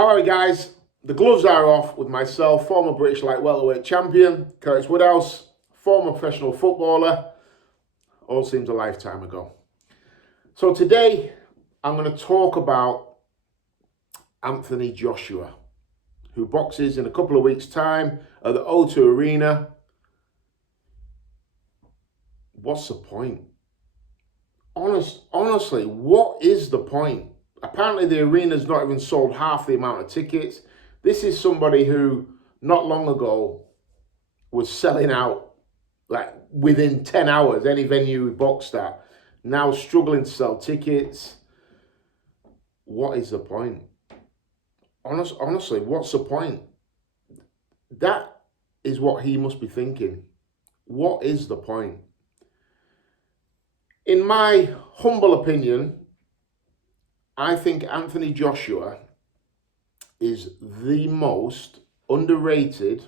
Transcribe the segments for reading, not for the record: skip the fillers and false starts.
Alright guys, the gloves are off with myself, former British light welterweight champion, Curtis Woodhouse, former professional footballer, all seems a lifetime ago. So today I'm going to talk about Anthony Joshua, who boxes in a couple of weeks' time at the O2 Arena. What's the point? Honestly, what is the point? Apparently the arena's not even sold half the amount of tickets. This is somebody who not long ago was selling out like within 10 hours, any venue we boxed at, now struggling to sell tickets. What is the point? Honestly, what's the point? That is what he must be thinking. What is the point? In my humble opinion, I think Anthony Joshua is the most underrated,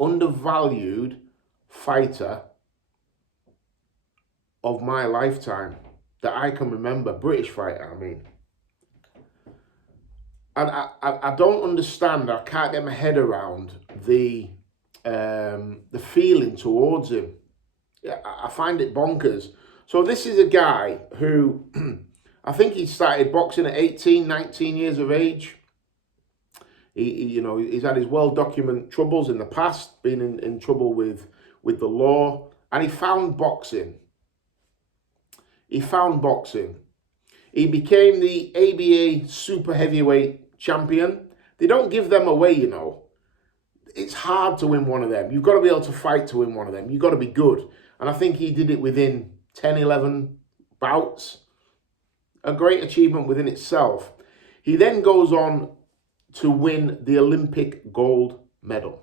undervalued fighter of my lifetime that I can remember. British fighter, I mean. And I don't understand, I can't get my head around the feeling towards him. I find it bonkers. So this is a guy who, I think he started boxing at 18, 19 years of age. He's had his well-documented troubles in the past, been in trouble with the law, and he found boxing. He became the ABA super heavyweight champion. They don't give them away, you know. It's hard to win one of them. You've got to be able to fight to win one of them. You've got to be good. And I think he did it within 10, 11 bouts. A great achievement within itself. He then goes on to win the Olympic gold medal.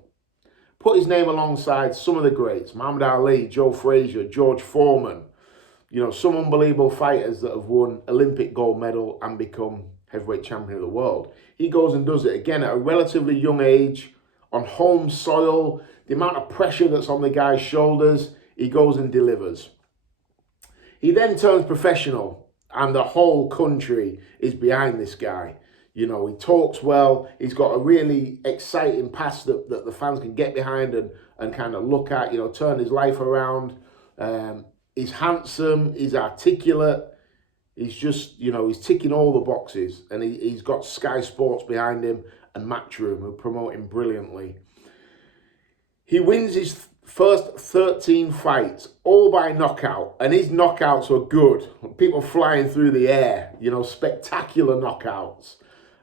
Put his name alongside some of the greats, Muhammad Ali, Joe Frazier, George Foreman, some unbelievable fighters that have won Olympic gold medal and become heavyweight champion of the world. He goes and does it again at a relatively young age, on home soil, the amount of pressure that's on the guy's shoulders, he goes and delivers. He then turns professional, and the whole country is behind this guy. He talks well. He's got a really exciting past that the fans can get behind and kind of look at, turn his life around. He's handsome, he's articulate. He's just, he's ticking all the boxes. And he's got Sky Sports behind him and Matchroom who promote him brilliantly. He wins his first 13 fights, all by knockout. And his knockouts are good. People flying through the air, spectacular knockouts.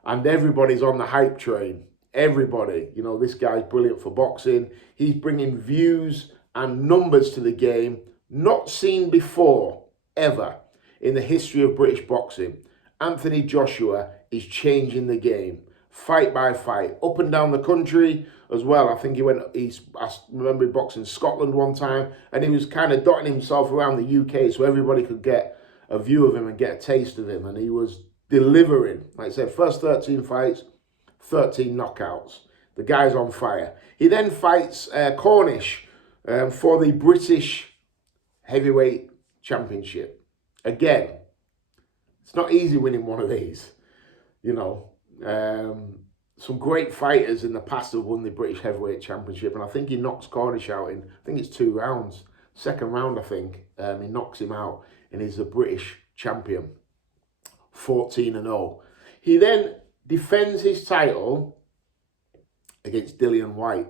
And everybody's on the hype train. Everybody. This guy's brilliant for boxing. He's bringing views and numbers to the game not seen before, ever, in the history of British boxing. Anthony Joshua is changing the game, fight by fight, up and down the country as well. I think I remember boxing Scotland one time, and he was kind of dotting himself around the UK so everybody could get a view of him and get a taste of him, and he was delivering. Like I said, first 13 fights, 13 knockouts. The guy's on fire. He then fights Cornish for the British heavyweight championship. Again, it's not easy winning one of these. Some great fighters in the past have won the British heavyweight championship, and I think he knocks Cornish out in, I think it's 2 rounds. Second round, I think, he knocks him out, and he's the British champion, 14-0. He then defends his title against Dillian Whyte.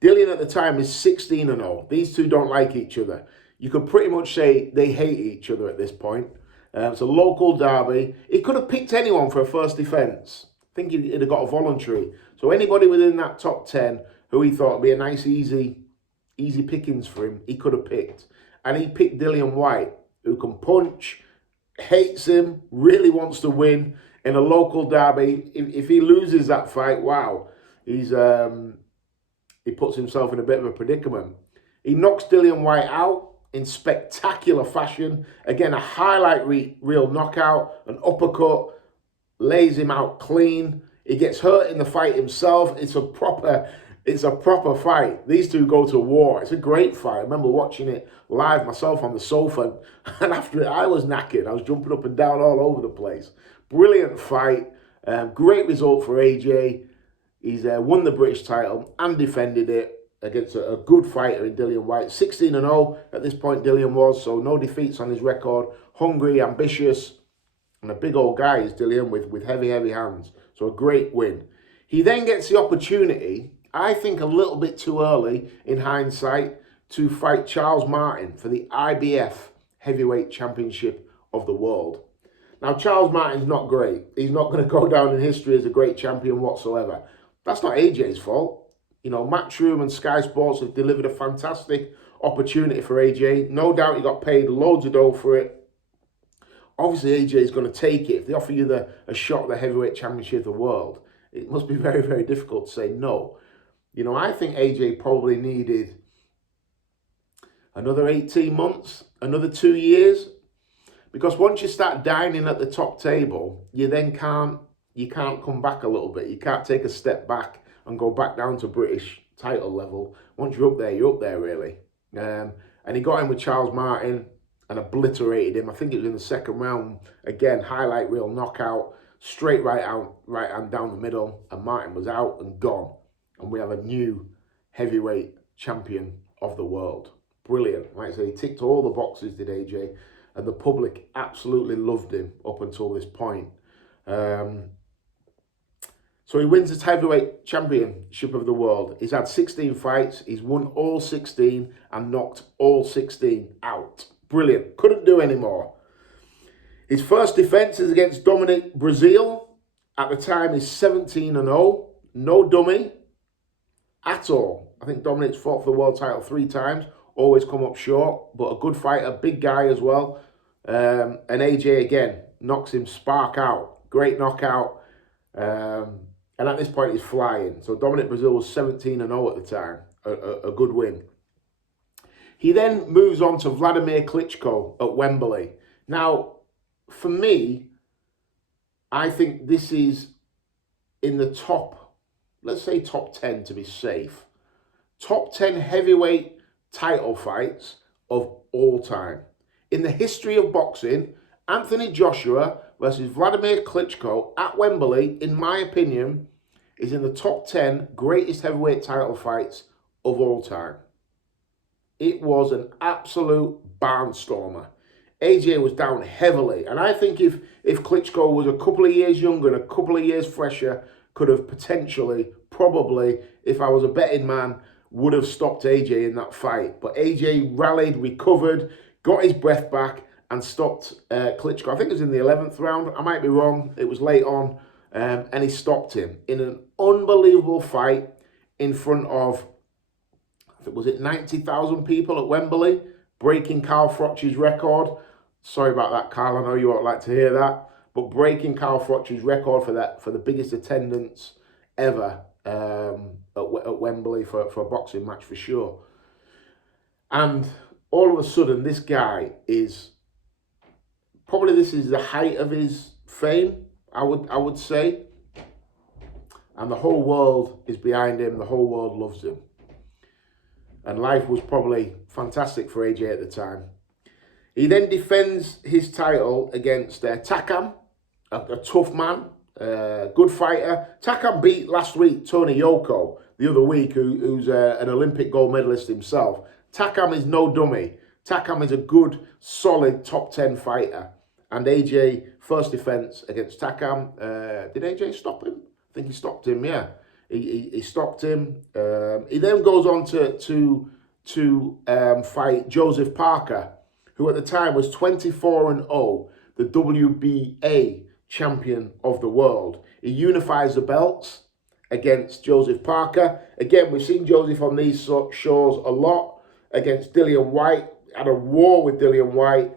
Dillian at the time is 16-0. These two don't like each other. You could pretty much say they hate each other at this point. It's a local derby. He could have picked anyone for a first defence. I think he'd have got a voluntary. So anybody within that top 10 who he thought would be a nice, easy pickings for him, he could have picked. And he picked Dillian Whyte, who can punch, hates him, really wants to win in a local derby. If he loses that fight, wow, he puts himself in a bit of a predicament. He knocks Dillian Whyte out in spectacular fashion. Again, a highlight reel knockout, an uppercut, lays him out clean. He gets hurt in the fight himself. It's a proper fight. These two go to war. It's a great fight. I remember watching it live myself on the sofa, and after it, I was knackered. I was jumping up and down all over the place. Brilliant fight. Great result for AJ. He's won the British title and defended it against a good fighter in Dillian Whyte. 16-0 at this point, Dillian was, so no defeats on his record. Hungry, ambitious, and a big old guy is Dillian with heavy hands. So a great win. He then gets the opportunity, I think a little bit too early in hindsight, to fight Charles Martin for the IBF Heavyweight Championship of the world. Now, Charles Martin's not great. He's not going to go down in history as a great champion whatsoever. That's not AJ's fault. You know, Matchroom and Sky Sports have delivered a fantastic opportunity for AJ. No doubt he got paid loads of dough for it. Obviously, AJ is going to take it. If they offer you a shot at the heavyweight championship of the world, it must be very difficult to say no. You know, I think AJ probably needed another 18 months, another 2 years. Because once you start dining at the top table, you then can't come back a little bit. You can't take a step back and go back down to British title level. Once you're up there really. And he got in with Charles Martin and obliterated him. I think it was in the second round. Again, highlight reel knockout, straight right hand down the middle, and Martin was out and gone. And we have a new heavyweight champion of the world. Brilliant. Like I say, he ticked all the boxes, did AJ, and the public absolutely loved him up until this point. So he wins the heavyweight championship of the world. He's had 16 fights. He's won all 16 and knocked all 16 out. Brilliant. Couldn't do any more. His first defense is against Dominic Breazeale. At the time, he's 17-0. No dummy at all. I think Dominic's fought for the world title 3 times. Always come up short, but a good fighter, big guy as well. And AJ, again, knocks him spark out. Great knockout. And at this point, he's flying. So Dominic Breazeale was 17-0 at the time. A good win. He then moves on to Vladimir Klitschko at Wembley. Now, for me, I think this is in the top, let's say top 10 to be safe. Top 10 heavyweight title fights of all time. In the history of boxing, Anthony Joshua versus Vladimir Klitschko at Wembley, in my opinion, is in the top 10 greatest heavyweight title fights of all time. It was an absolute barnstormer. AJ was down heavily, and I think if Klitschko was a couple of years younger and a couple of years fresher, could have potentially, probably, if I was a betting man, would have stopped AJ in that fight. But AJ rallied, recovered, got his breath back, and stopped Klitschko. I think it was in the 11th round. I might be wrong. It was late on. And he stopped him in an unbelievable fight in front of, I think, was it 90,000 people at Wembley, breaking Carl Froch's record. Sorry about that, Carl. I know you won't like to hear that. But breaking Carl Froch's record for the biggest attendance ever at Wembley for a boxing match for sure. And all of a sudden, this guy is, probably this is the height of his fame, I would say. And the whole world is behind him. The whole world loves him. And life was probably fantastic for AJ at the time. He then defends his title against Takam, a tough man, good fighter. Takam beat last week Tony Yoko the other week, who's an Olympic gold medalist himself. Takam is no dummy. Takam is a good, solid top 10 fighter. And AJ, first defense against Takam. Did AJ stop him? I think he stopped him, yeah. He stopped him. He then goes on to fight Joseph Parker, who at the time was 24-0, the WBA champion of the world. He unifies the belts against Joseph Parker. Again, we've seen Joseph on these shows a lot against Dillian Whyte. Had a war with Dillian Whyte.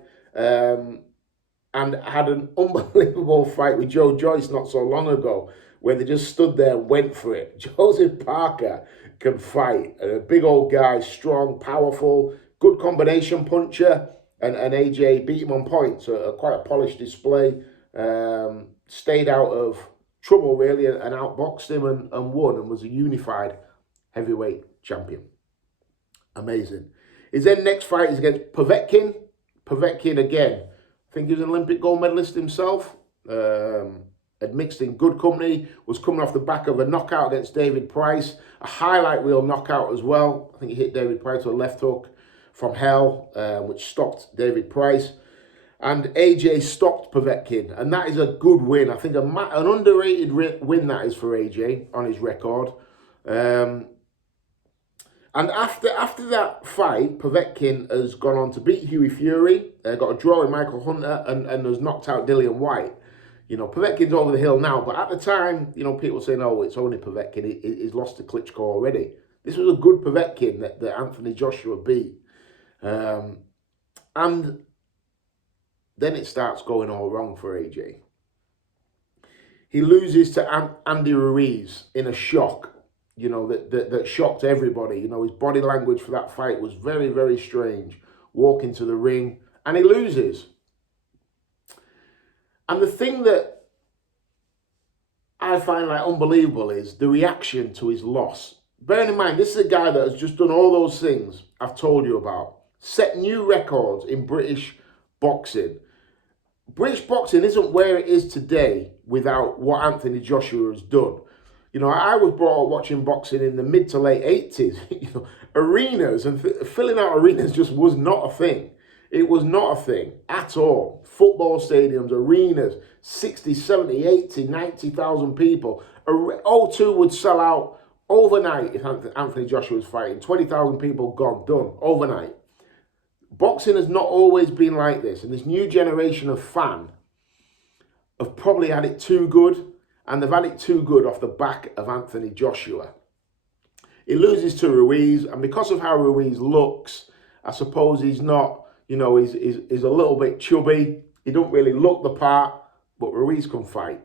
And had an unbelievable fight with Joe Joyce not so long ago, where they just stood there and went for it. Joseph Parker can fight. A big old guy, strong, powerful, good combination puncher. And AJ beat him on points. Quite a polished display. Stayed out of trouble, really, and outboxed him and won, and was a unified heavyweight champion. Amazing. His then next fight is against Povetkin. Povetkin again. I think he was an Olympic gold medalist himself. had mixed in good company, was coming off the back of a knockout against David Price, a highlight reel knockout as well. I think he hit David Price with a left hook from hell, which stopped David Price. And AJ stopped Povetkin, and that is a good win. I think an underrated win that is for AJ on his record. And after that fight, Povetkin has gone on to beat Hughie Fury, got a draw with Michael Hunter, and has knocked out Dillian White. You know, Povetkin's over the hill now, but at the time, you know, people saying, oh, it's only Povetkin. He's lost to Klitschko already. This was a good Povetkin that Anthony Joshua beat. And then it starts going all wrong for AJ. He loses to Andy Ruiz in a shock, you know, that shocked everybody. You know, his body language for that fight was very, very strange. Walking to the ring, and he loses. And the thing that I find like unbelievable is the reaction to his loss. Bearing in mind, this is a guy that has just done all those things I've told you about. Set new records in British boxing. British boxing isn't where it is today without what Anthony Joshua has done. You know, I was brought up watching boxing in the mid to late 80s. You know, arenas and filling out arenas just was not a thing. It was not a thing at all. Football stadiums, arenas, 60, 70, 80, 90,000 people. O2 would sell out overnight if Anthony Joshua was fighting. 20,000 people gone, done, overnight. Boxing has not always been like this. And this new generation of fan have probably had it too good. And they've had it too good off the back of Anthony Joshua. He loses to Ruiz. And because of how Ruiz looks, I suppose he's not, you know, he's a little bit chubby. He don't really look the part, but Ruiz can fight.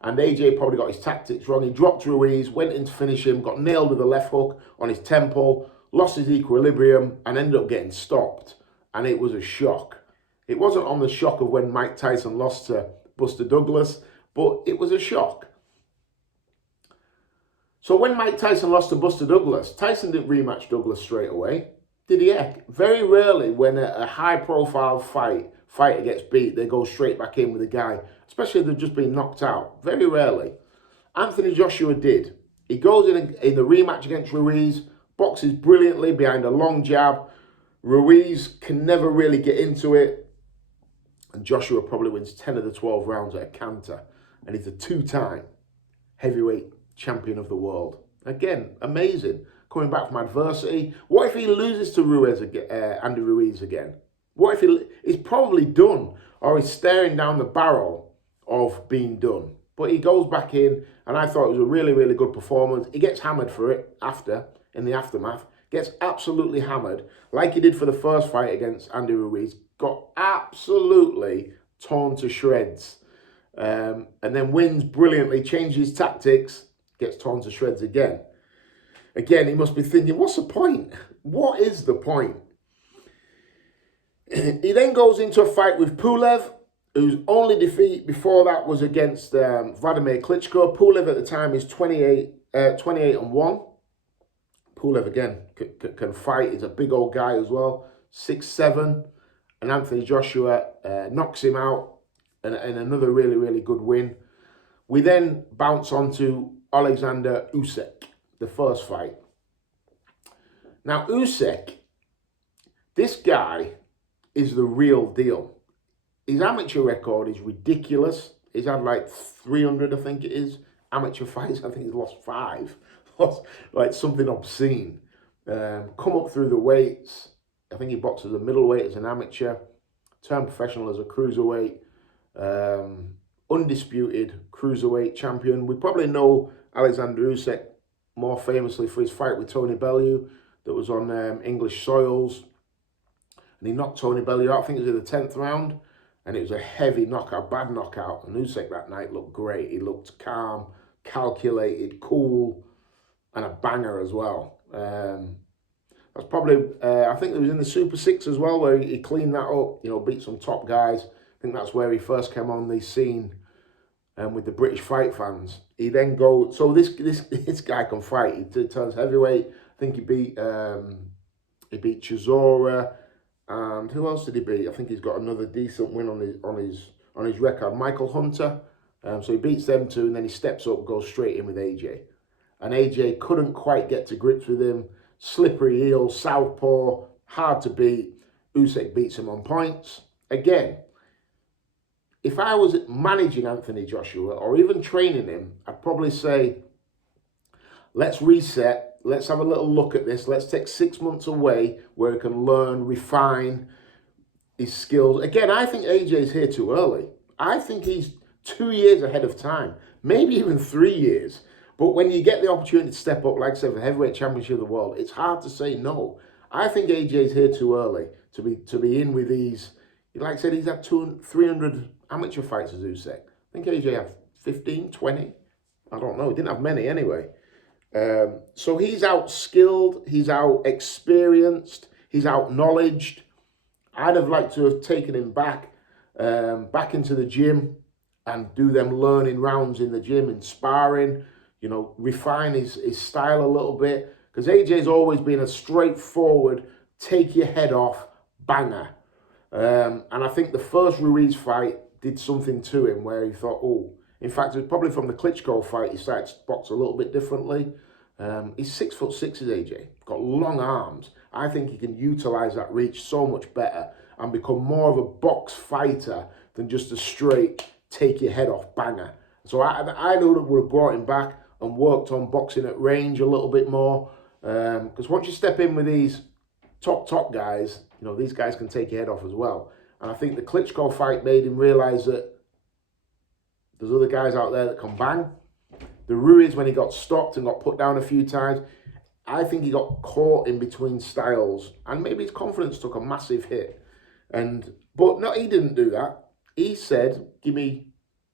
And AJ probably got his tactics wrong. He dropped Ruiz, went in to finish him, got nailed with a left hook on his temple, lost his equilibrium, and ended up getting stopped. And it was a shock. It wasn't on the shock of when Mike Tyson lost to Buster Douglas, but it was a shock. So when Mike Tyson lost to Buster Douglas, Tyson didn't rematch Douglas straight away. Did he? Very rarely when a high-profile fighter gets beat, they go straight back in with a guy, especially if they've just been knocked out. Very rarely. Anthony Joshua did. He goes in the rematch against Ruiz, boxes brilliantly behind a long jab. Ruiz can never really get into it, and Joshua probably wins 10 of the 12 rounds at a canter, and he's a two-time heavyweight champion of the world. Again, amazing. Coming back from adversity. What if he loses to Andy Ruiz again? What if he's probably done, or he's staring down the barrel of being done? But he goes back in, and I thought it was a really, really good performance. He gets hammered for it in the aftermath. Gets absolutely hammered, like he did for the first fight against Andy Ruiz. Got absolutely torn to shreds. And then wins brilliantly, changes tactics, gets torn to shreds again. Again, he must be thinking, what's the point? What is the point? He then goes into a fight with Pulev, whose only defeat before that was against Vladimir Klitschko. Pulev at the time is 28-1. Pulev, again, can fight. He's a big old guy as well, 6'7". And Anthony Joshua knocks him out in another really, really good win. We then bounce on to Alexander Usyk, the first fight. Now, Usyk, this guy is the real deal. His amateur record is ridiculous. He's had like 300, I think it is, amateur fights. I think he's lost 5. Like something obscene. Come up through the weights. I think he boxed as a middleweight as an amateur. Turned professional as a cruiserweight. Undisputed cruiserweight champion. We probably know Alexander Usyk more famously for his fight with Tony Bellew that was on English soils. And he knocked Tony Bellew out, I think it was in the 10th round. And it was a heavy knockout, bad knockout. And Usyk that night looked great. He looked calm, calculated, cool, and a banger as well. That's probably, I think it was in the Super 6 as well, where he cleaned that up, you know, beat some top guys. I think that's where he first came on the scene with the British fight fans. He then goes, so this guy can fight. He turns heavyweight. I think he beat Chisora. And who else did he beat? I think he's got another decent win on his record. Michael Hunter, So he beats them two, and then he steps up, goes straight in with AJ. And AJ couldn't quite get to grips with him. Slippery heel, southpaw, hard to beat. Usyk beats him on points. Again, if I was managing Anthony Joshua or even training him, I'd probably say, let's reset. Let's have a little look at this. Let's take 6 months away where he can learn, refine his skills. Again, I think AJ's here too early. I think he's 2 years ahead of time, maybe even 3 years. But when you get the opportunity to step up, like I said, for the heavyweight championship of the world, it's hard to say no. I think AJ's here too early to be in with these. Like I said, he's had 300 amateur fights as Usyk. I think AJ had 15, 20. I don't know. He didn't have many anyway. So he's out skilled, he's out experienced, he's out knowledged. I'd have liked to have taken him back into the gym and do them learning rounds in the gym and sparring, refine his style a little bit. Because AJ's always been a straightforward, take your head off, banger. And I think the first Ruiz fight did something to him where he thought, oh, in fact, it was probably from the Klitschko fight he started to box a little bit differently. He's 6'6", is AJ. Got long arms. I think he can utilise that reach so much better and become more of a box fighter than just a straight take your head off banger. So I know that would have brought him back and worked on boxing at range a little bit more. Because once you step in with these top guys, these guys can take your head off as well. And I think the Klitschko fight made him realise that there's other guys out there that can bang. The Ruiz, when he got stopped and got put down a few times, I think he got caught in between styles. And maybe his confidence took a massive hit. But no, he didn't do that. He said, give me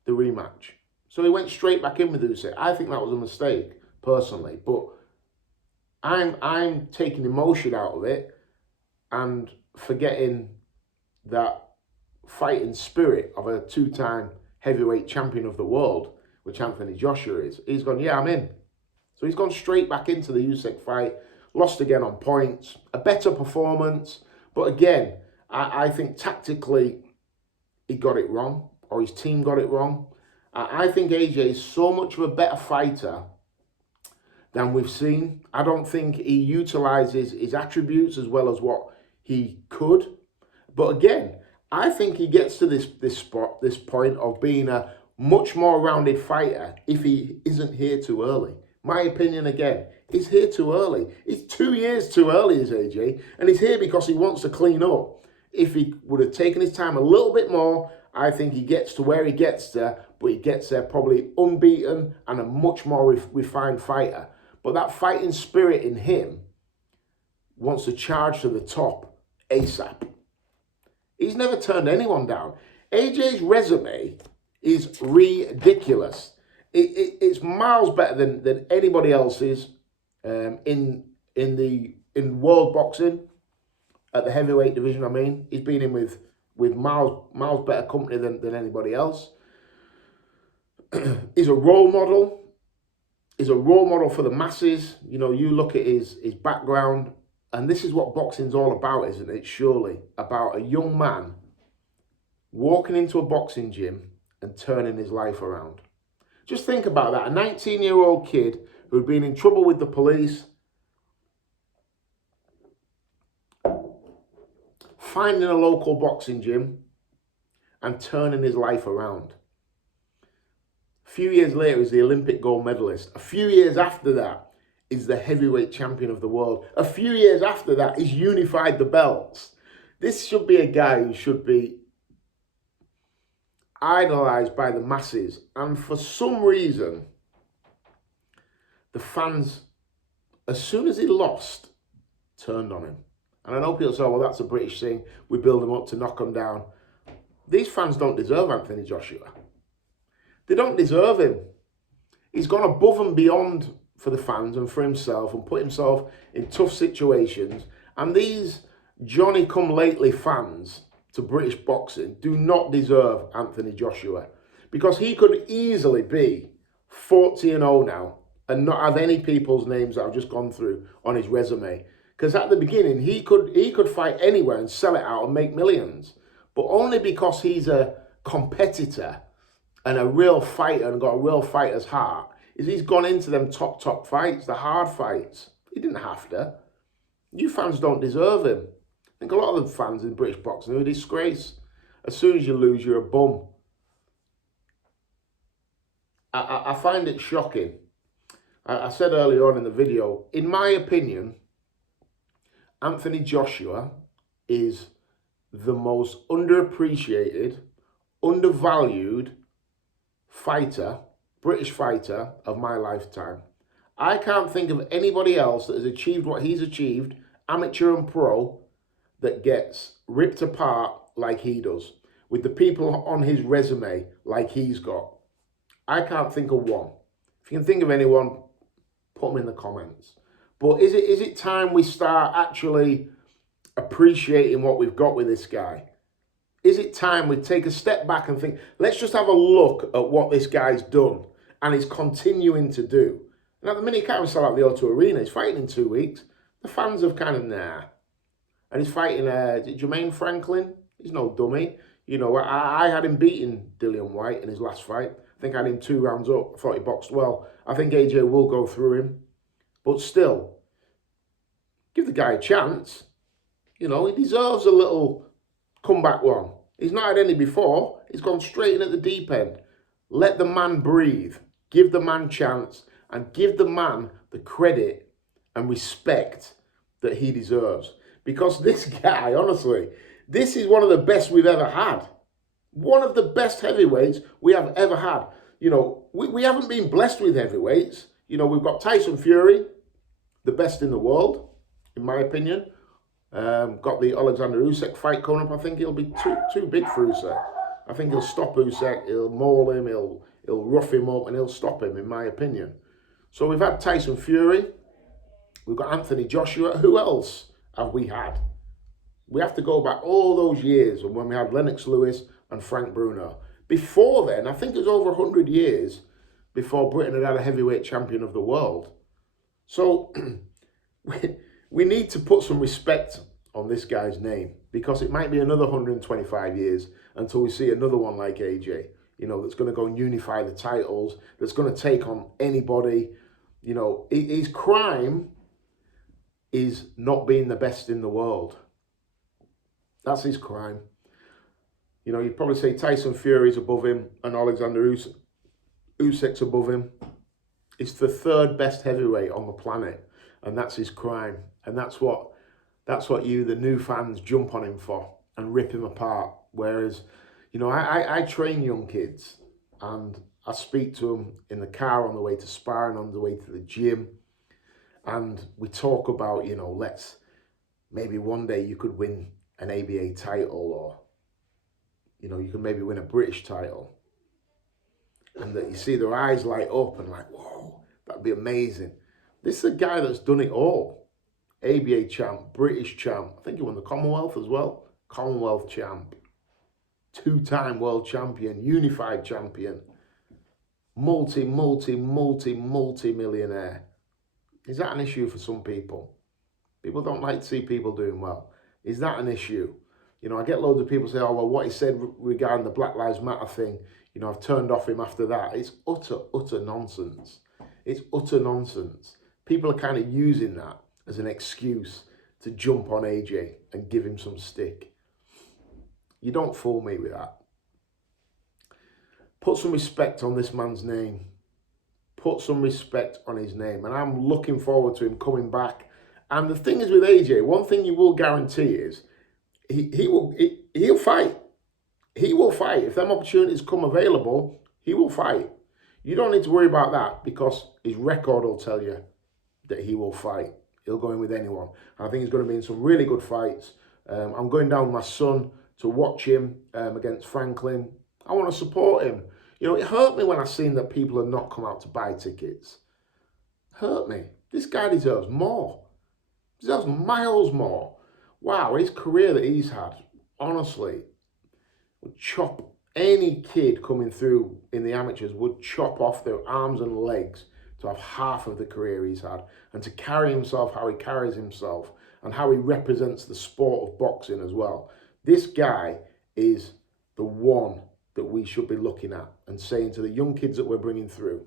the rematch. So he went straight back in with Usyk. I think that was a mistake, personally. But I'm taking emotion out of it and forgetting that fighting spirit of a two-time heavyweight champion of the world, which Anthony Joshua is. He's gone, yeah, I'm in. So he's gone straight back into the Usyk fight, lost again on points, a better performance. But again, I think tactically he got it wrong, or his team got it wrong. I think AJ is so much of a better fighter than we've seen. I don't think he utilises his attributes as well as what he could. But again, I think he gets to this point of being a much more rounded fighter if he isn't here too early. My opinion again, he's here too early. He's 2 years too early as AJ, and he's here because he wants to clean up. If he would have taken his time a little bit more, I think he gets to where he gets there, but he gets there probably unbeaten and a much more refined fighter. But that fighting spirit in him wants to charge to the top ASAP. He's never turned anyone down. AJ's resume is ridiculous. It's miles better than anybody else's in world boxing at the heavyweight division. I mean, he's been in with miles better company than anybody else. He's a role model. He's a role model for the masses. You look at his background, and this is what boxing's all about, isn't it? Surely about a young man walking into a boxing gym and turning his life around. Just think about that. A 19-year-old kid who'd been in trouble with the police, finding a local boxing gym and turning his life around. A few years later, he's the Olympic gold medalist. A few years after that, he's the heavyweight champion of the world. A few years after that, he's unified the belts. This should be a guy who should be idolised by the masses. And for some reason, the fans, as soon as he lost, turned on him. And I know people say, well, that's a British thing. We build him up to knock him down. These fans don't deserve Anthony Joshua. They don't deserve him. He's gone above and beyond for the fans and for himself and put himself in tough situations. And these Johnny-come-lately fans to British boxing do not deserve Anthony Joshua, because he could easily be 40-0 now and not have any people's names that I've just gone through on his resume. Because at the beginning, he could fight anywhere and sell it out and make millions. But only because he's a competitor and a real fighter and got a real fighter's heart is he's gone into them top fights, the hard fights. He didn't have to. You fans don't deserve him. I think a lot of the fans in British boxing are a disgrace. As soon as you lose, you're a bum. I find it shocking. I said earlier on in the video, in my opinion, Anthony Joshua is the most underappreciated, undervalued fighter, British fighter of my lifetime. I can't think of anybody else that has achieved what he's achieved, amateur and pro, that gets ripped apart like he does, with the people on his resume like he's got. I can't think of one. If you can think of anyone, put them in the comments. But is it time we start actually appreciating what we've got with this guy? Is it time we take a step back and think, let's just have a look at what this guy's done and is continuing to do? And at the minute, he can't even sell out the O2 Arena. He's fighting in 2 weeks. The fans have kind of, nah. And he's fighting Jermaine Franklin. He's no dummy. You know, I had him beating Dillian Whyte in his last fight. I think I had him 2 rounds up. I thought he boxed well. I think AJ will go through him. But still, give the guy a chance. You know, he deserves a little comeback one. He's not had any before. He's gone straight in at the deep end. Let the man breathe. Give the man chance. And give the man the credit and respect that he deserves. Because this guy, honestly, this is one of the best we've ever had. One of the best heavyweights we have ever had. You know, we haven't been blessed with heavyweights. You know, we've got Tyson Fury, the best in the world, in my opinion. Got the Alexander Usyk fight coming up. I think he'll be too big for Usyk. I think he'll stop Usyk. He'll maul him. He'll rough him up, and he'll stop him, in my opinion. So we've had Tyson Fury. We've got Anthony Joshua. Who else have we had? We have to go back all those years when we had Lennox Lewis and Frank Bruno. Before then, I think it was over 100 years before Britain had a heavyweight champion of the world. So we need to put some respect on this guy's name, because it might be another 125 years until we see another one like AJ, you know, that's going to go and unify the titles, that's going to take on anybody. You know, his crime is not being the best in the world. That's his crime. You know, you'd probably say Tyson Fury's above him and Alexander Usyk's above him. He's the 3rd best heavyweight on the planet, and that's his crime. And that's what you, the new fans, jump on him for and rip him apart. Whereas, you know, I train young kids, and I speak to them in the car on the way to sparring, on the way to the gym, and we talk about, you know, maybe one day you could win an ABA title, or, you know, you can maybe win a British title. And that you see their eyes light up and like, whoa, that'd be amazing. This is a guy that's done it all. ABA champ, British champ. I think he won the Commonwealth as well. Commonwealth champ. 2-time world champion, unified champion. Multi-millionaire. Is that an issue for some people? People don't like to see people doing well. Is that an issue? You know, I get loads of people say, oh, well, what he said regarding the Black Lives Matter thing, you know, I've turned off him after that. It's utter nonsense. It's utter nonsense. People are kind of using that as an excuse to jump on AJ and give him some stick. You don't fool me with that. Put some respect on this man's name. Put some respect on his name. And I'm looking forward to him coming back. And the thing is with AJ, one thing you will guarantee is he'll fight. He will fight. If them opportunities come available, he will fight. You don't need to worry about that, because his record will tell you that he will fight. He'll go in with anyone. I think he's going to be in some really good fights. I'm going down with my son to watch him against Franklin. I want to support him. You know, it hurt me when I seen that people had not come out to buy tickets. Hurt me. This guy deserves more. Deserves miles more. Wow, his career that he's had, honestly, would chop any kid coming through in the amateurs, would chop off their arms and legs to have half of the career he's had, and to carry himself how he carries himself and how he represents the sport of boxing as well. This guy is the one that we should be looking at and saying to the young kids that we're bringing through,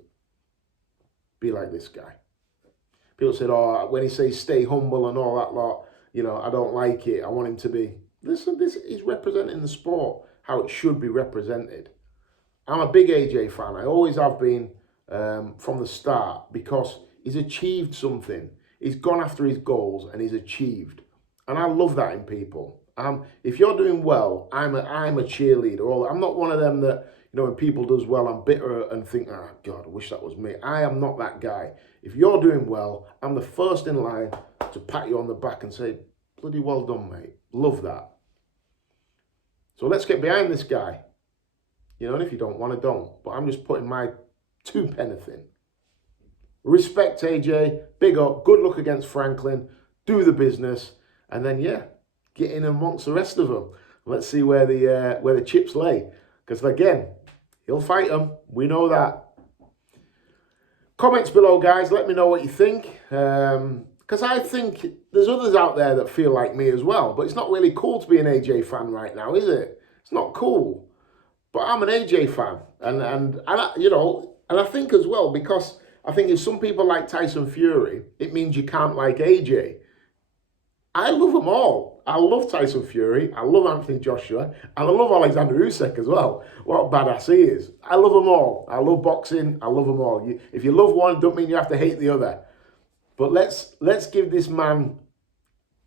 be like this guy. People said, oh, when he says stay humble and all that lot, you know, I don't like it. I want him to be. Listen, this is representing the sport how it should be represented. I'm a big AJ fan. I always have been from the start, because he's achieved something. He's gone after his goals and he's achieved. And I love that in people. If you're doing well, I'm a cheerleader. I'm not one of them that, you know, when people does well, I'm bitter and think, oh, God, I wish that was me. I am not that guy. If you're doing well, I'm the first in line to pat you on the back and say, bloody well done, mate. Love that. So let's get behind this guy. You know, and if you don't want to, don't. But I'm just putting my 2 pence in. Respect AJ, big up, good luck against Franklin, do the business, and then, yeah, get in amongst the rest of them. Let's see where the chips lay. Because, again, he'll fight them. We know that. Comments below, guys. Let me know what you think. Because I think there's others out there that feel like me as well. But it's not really cool to be an AJ fan right now, is it? It's not cool. But I'm an AJ fan. And you know, and I think as well, because I think if some people like Tyson Fury, it means you can't like AJ. I love them all. I love Tyson Fury. I love Anthony Joshua. And I love Alexander Usyk as well. What a badass he is. I love them all. I love boxing. I love them all. If you love one, don't mean you have to hate the other. But let's give this man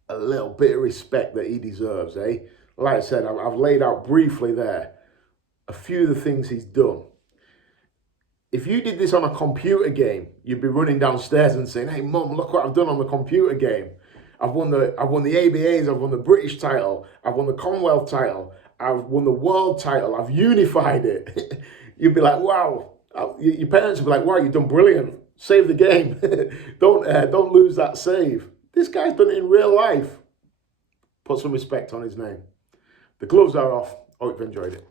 a little bit of respect that he deserves, eh? Like I said, I've laid out briefly there a few of the things he's done. If you did this on a computer game, you'd be running downstairs and saying, hey, Mum, look what I've done on the computer game. I've won the ABAs, I've won the British title, I've won the Commonwealth title, I've won the world title, I've unified it. You'd be like, wow. Your parents would be like, wow, you've done brilliant. Save the game. Don't lose that save. This guy's done it in real life. Put some respect on his name. The gloves are off. Hope you've enjoyed it.